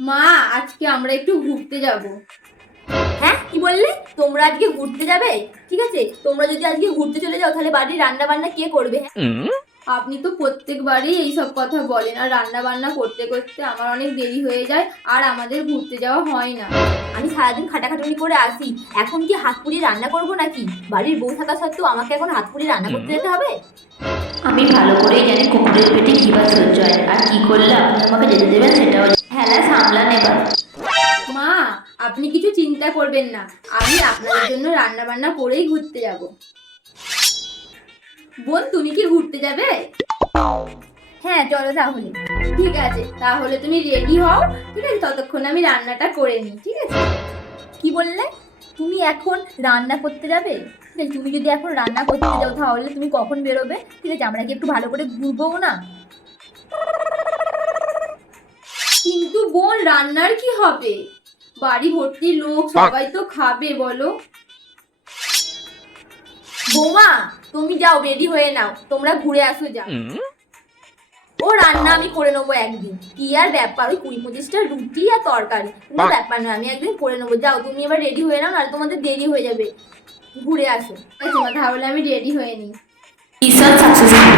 মা, আজকে আমরা একটু ঘুরতে যাব। হ্যাঁ, কি বললে? তোমরা আজকে ঘুরতে যাবে? ঠিক আছে, তোমরা যদি আজকে ঘুরতে চলে যাও তাহলে বাড়ির রান্না বান্না কে করবে? হ্যাঁ, আপনি তো প্রত্যেকবারই এইসব কথা বলেন, আর রান্না বান্না করতে করতে আমার অনেক দেরি হয়ে যায়, আর আমাদের ঘুরতে যাওয়া হয় না। আমি সারাদিন খাটাখাটুনি করে আসি, এখন কি হাত পুড়িয়ে রান্না করবো নাকি? বাড়ির বউ থাকা সত্ত্বেও আমাকে এখন হাত পুড়িয়ে রান্না করতে যেতে হবে? আমি ভালো করেই জানি কুকুরের পেটে কি বা সহ্য হয়, আর কি করলে আপনি আমাকে যেতে দেবেন সেটাও হেলা সামলান এবার। মা, আপনি কিছু চিন্তা করবেন না, আমি আপনাদের জন্য রান্না বান্না করেই ঘুরতে যাব। বোন, তুমি কি ঘুরতে যাবে? হ্যাঁ, চলো তাহলে। ঠিক আছে, তাহলে তুমি রেডি হও। ঠিক আছে, ততক্ষণ আমি রান্নাটা করে নিই। ঠিক আছে। কি বললে? তুমি এখন রান্না করতে যাবে? ঠিক আছে, তুমি যদি এখন রান্না করতে যাও তাহলে তুমি কখন বেরোবে? ঠিক আছে, আমরা কি একটু ভালো করে ঘুরবো না? কিন্তু বোন, রান্নার কি হবে? বাড়ি ভর্তি লোক, সবাই তো খাবে, বলো। বৌমা, তুমি যাও, রেডি হয়ে নাও, তোমরা ঘুরে আসো যাও। ও রান্না আমি করে নেবো একদিন, কি আর ব্যাপার, ওই 20-25টা রুটি আর তরকারি, কোনো ব্যাপার নয়, আমি একদিন করে নেবো। যাও, তুমি এবার রেডি হয়ে নাও, নাহলে তোমাদের দেরি হয়ে যাবে। ঘুরে আসো। আচ্ছা মা, তাহলে আমি রেডি হয়ে নিই। Mission successful.